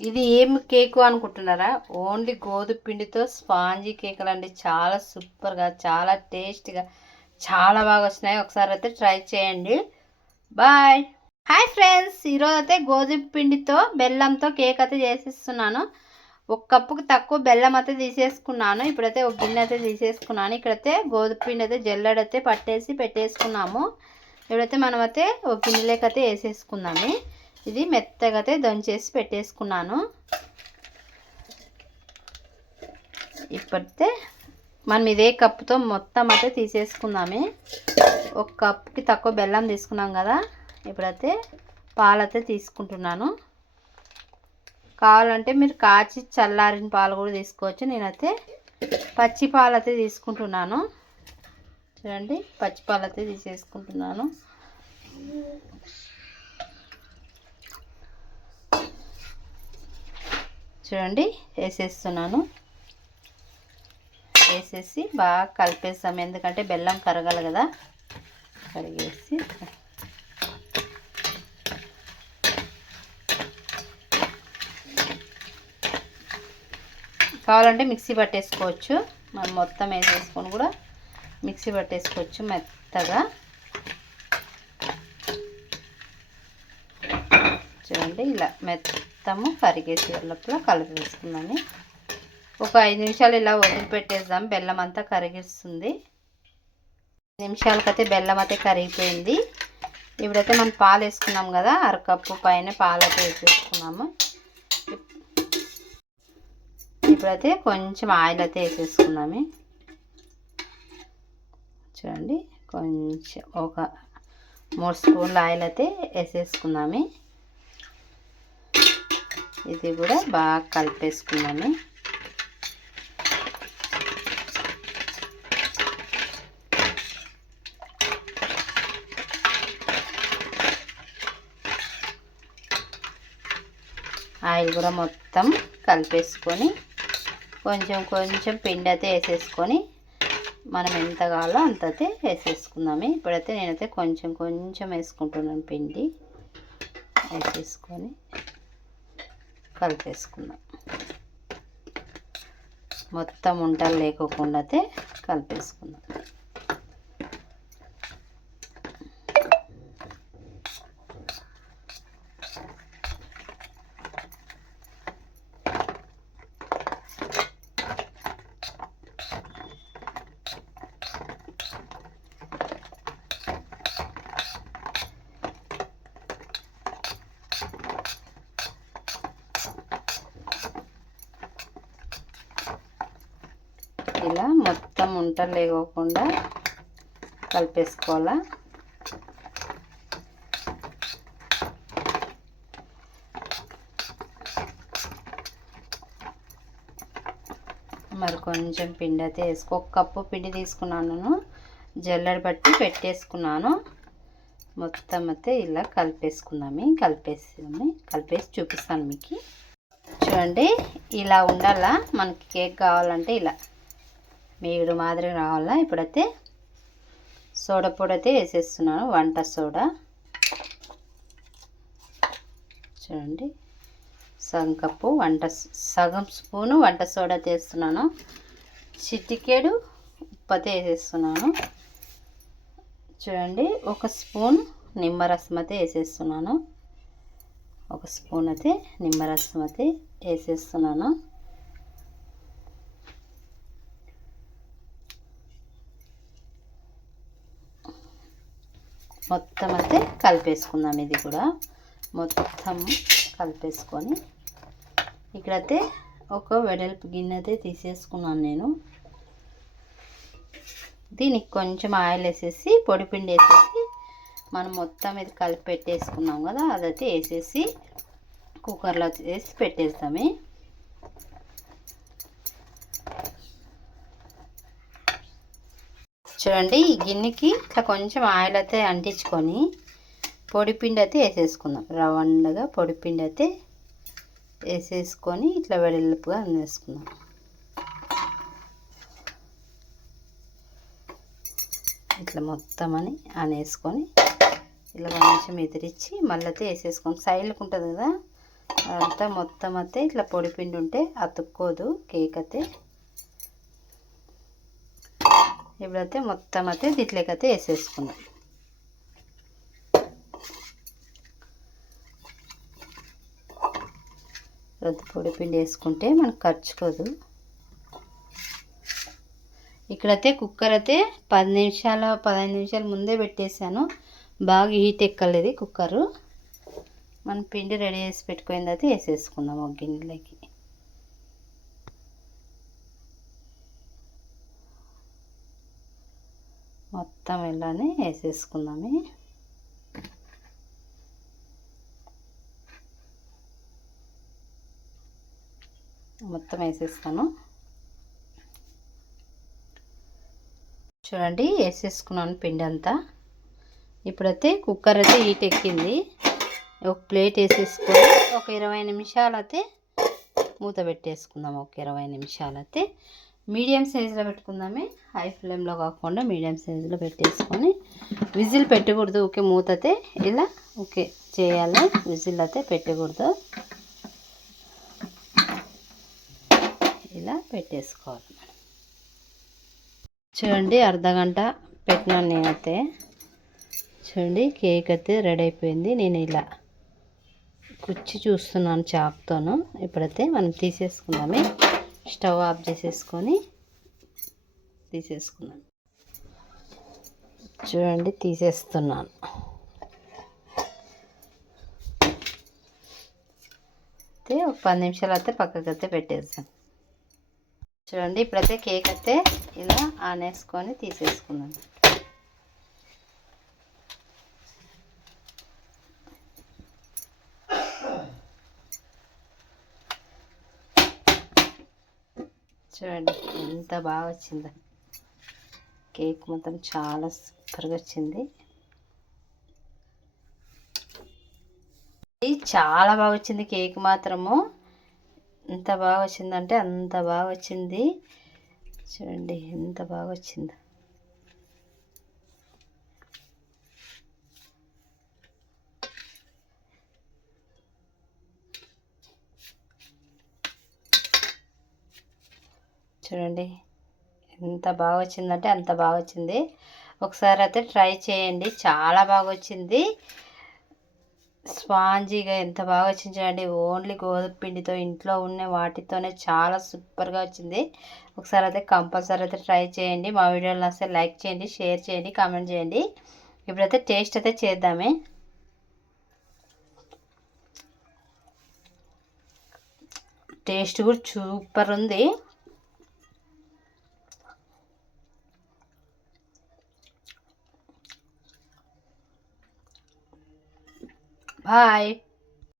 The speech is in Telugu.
ఇది ఏం కేకు అనుకుంటున్నారా? ఓన్లీ గోధుమ పిండితో స్పాంజీ కేకులు అండి చాలా సూపర్గా చాలా టేస్ట్గా చాలా బాగా వస్తున్నాయి. ఒకసారి అయితే ట్రై చేయండి. బాయ్! Hi friends! ఈరోజు అయితే గోధుమ పిండితో బెల్లంతో కేక్ అయితే చేసేస్తున్నాను. ఒక కప్పుకు తక్కువ బెల్లం అయితే తీసేసుకున్నాను. ఇప్పుడైతే ఒక గిన్నె అయితే తీసేసుకున్నాను. ఇక్కడైతే గోధుమ పిండి అయితే జల్లెడైతే పట్టేసి పెట్టేసుకున్నాము. ఇప్పుడైతే మనమైతే ఒక గిన్నెలోకి అయితే వేసేసుకుందాము. ఇది మెత్తగా అయితే దంచేసి పెట్టేసుకున్నాను. ఇప్పుడైతే మనం ఇదే కప్పుతో మొత్తం అయితే తీసేసుకుందామే. ఒక కప్పుకి తక్కువ బెల్లం తీసుకున్నాం కదా ఇప్పుడైతే పాలైతే తీసుకుంటున్నాను. కావాలంటే మీరు కాచి చల్లారిన పాలు కూడా తీసుకోవచ్చు. నేనైతే పచ్చి పాలు అయితే తీసుకుంటున్నాను. చూడండి పచ్చి పాలు అయితే తీసేసుకుంటున్నాను. చూడండి వేసేస్తున్నాను. వేసేసి బాగా కలిపేస్తాం ఎందుకంటే బెల్లం కరగాలి కదా. కరిగేసి కావాలంటే మిక్సీ పట్టేసుకోవచ్చు. మనం మొత్తం వేసేసుకొని కూడా మిక్సీ పట్టేసుకోవచ్చు మెత్తగా. చూడండి ఇలా మెత్త మొత్తము కరిగేసి లోపల కలిపి వేసుకుందాము ఒక ఐదు నిమిషాలు ఇలా వదిలిపెట్టేద్దాం. బెల్లం అంతా కరిగిస్తుంది. నిమిషాలకైతే బెల్లం అయితే కరిగిపోయింది. ఇప్పుడైతే మనం పాలు వేసుకున్నాం కదా అరకప్పు పైన పాలు అయితే వేసేసుకున్నాము. ఇప్పుడైతే కొంచెం ఆయిల్ అయితే వేసేసుకున్నాము చూడండి కొంచెం ఒక మూడు స్పూన్ల ఆయిల్ అయితే వేసేసుకున్నాము ఇది కూడా బాగా కలిపేసుకున్నాము ఆయిల్ కూడా మొత్తం కలిపేసుకొని కొంచెం కొంచెం పిండి అయితే వేసేసుకొని మనం ఎంత కావాలో అంత అయితే వేసేసుకుందాము. ఇప్పుడైతే నేనైతే కొంచెం కొంచెం వేసుకుంటున్నాను పిండి. వేసేసుకొని కలిపేసుకుందాం. మొత్తం ఉంటలు లేకోకుండా అయితే కలిపేసుకుందాం ఇలా మొత్తం ఉంటలు లేకోకుండా కలిపేసుకోవాలా. మరి కొంచెం పిండి అయితే వేసుకో. ఒక కప్పు పిండి తీసుకున్నాను జల్లడి బట్టి పెట్టేసుకున్నాను. మొత్తం అయితే ఇలా కలిపేసుకున్నాము కలిపేసాము కలిపేసి చూపిస్తాను మీకు. చూడండి ఇలా ఉండాలా? మనకి కేక్ కావాలంటే ఇలా. మీడు మాదిరి రావాలా ఇప్పుడైతే సోడా పొడి అయితే వేసేస్తున్నాను వంట సోడా. చూడండి సగం కప్పు వంట సగం స్పూను వంట సోడా తీస్తున్నాను చిటికేడు ఉప్పతే వేసేస్తున్నాను. చూడండి ఒక స్పూన్ నిమ్మరసం అయితే వేసేస్తున్నాను. ఒక స్పూన్ అయితే నిమ్మరసం అయితే వేసేస్తున్నాను. మొత్తం అయితే కలిపేసుకుందాం ఇది కూడా. మొత్తం కలిపేసుకొని ఇక్కడైతే ఒక వెడల్పు గిన్నె అయితే తీసేసుకున్నాను నేను. దీనికి కొంచెం ఆయిల్ వేసేసి పొడి పిండి వేసేసి మనం మొత్తం ఇది కలిపి పెట్టేసుకున్నాం కదా అదైతే వేసేసి కుక్కర్లో వేసి పెట్టేస్తామే. చూడండి ఈ గిన్నెకి ఇట్లా కొంచెం ఆయిల్ అయితే అంటించుకొని పొడిపిండి అయితే వేసేసుకుందాం. రవండగా పొడిపిండి అయితే వేసేసుకొని ఇట్లా వెడల్పుగా వేసుకుందాం. ఇట్లా మొత్తం అని అనేసుకొని ఇలా కొంచెం ఎదిరించి మళ్ళీ అయితే వేసేసుకొని సైడ్కి ఉంటుంది కదా అదంతా మొత్తం అయితే ఇట్లా పొడిపిండి ఉంటే అతుక్కోదు కేక్ అయితే. ఇప్పుడైతే మొత్తం అయితే దీంట్లోకైతే అయితే వేసేసుకుందాం. రొద్దు పొడి పిండి వేసుకుంటే మనకు ఖర్చుకోదు ఇక్కడైతే కుక్కర్ అయితే పది నిమిషాల పదహైదు నిమిషాల ముందే పెట్టేశాను. బాగా హీట్ ఎక్కలేదు కుక్కరు. మనం పిండి రెడీ చేసి పెట్టుకునేది అయితే వేసేసుకుందాం ఒక గిన్నెలోకి. మొత్తం ఇలానే వేసేసుకుందామే. మొత్తం వేసేస్తాను. చూడండి వేసేసుకున్నాను పిండి అంతా ఇప్పుడైతే కుక్కర్ అయితే హీట్ ఎక్కింది. ఒక ప్లేట్ వేసేసుకొని ఒక ఇరవై నిమిషాలు అయితే మూత పెట్టేసుకుందాం. ఒక ఇరవై నిమిషాలు అయితే మీడియం సైజులో పెట్టుకుందామే. హై ఫ్లేమ్లో కాకుండా మీడియం సైజులో పెట్టేసుకొని విజిల్ పెట్టకూడదు ఓకే మూత అయితే ఇలా ఓకే చేయాలి. విజిల్ అయితే పెట్టకూడదు. ఇలా పెట్టేసుకోవాలి. చూడండి అర్ధ గంట పెట్టినాను నేనైతే. చూడండి కేక్ అయితే రెడీ అయిపోయింది. నేను ఇలా కుచ్చి చూస్తున్నాను చాక్తోను. ఇప్పుడైతే మనం తీసేసుకుందామే. స్టవ్ ఆఫ్ చేసేసుకొని తీసేసుకున్నాను. చూడండి తీసేస్తున్నాను. అయితే ఒక పది నిమిషాలు అయితే పక్కకి అయితే పెట్టేస్తాను. చూడండి ఇప్పుడైతే కేక్ అయితే ఇలా ఆనేసుకొని తీసేసుకున్నాను. చూడండి ఎంత బాగా వచ్చిందో. కేక్ మొత్తం చాలా సూపర్గా వచ్చింది. చాలా బాగా వచ్చింది కేక్ మాత్రము. ఎంత బాగా వచ్చిందంటే అంత బాగా వచ్చింది. చూడండి ఎంత బాగా వచ్చిందో. చూడండి. ఎంత బాగా వచ్చిందంటే అంత బాగా వచ్చింది ఒకసారి అయితే ట్రై చేయండి. చాలా బాగా వచ్చింది స్పాంజీగా ఎంత బాగా వచ్చింది చూడండి. ఓన్లీ గోధుమ పిండితో ఇంట్లో ఉన్న వాటితోనే చాలా సూపర్గా వచ్చింది. ఒకసారి అయితే కంపల్సరీ అయితే ట్రై చేయండి. మా వీడియోలు వస్తే లైక్ చేయండి షేర్ చేయండి కామెంట్ చేయండి. ఇప్పుడైతే టేస్ట్ అయితే చేద్దామే. టేస్ట్ కూడా సూపర్ ఉంది. బాయ్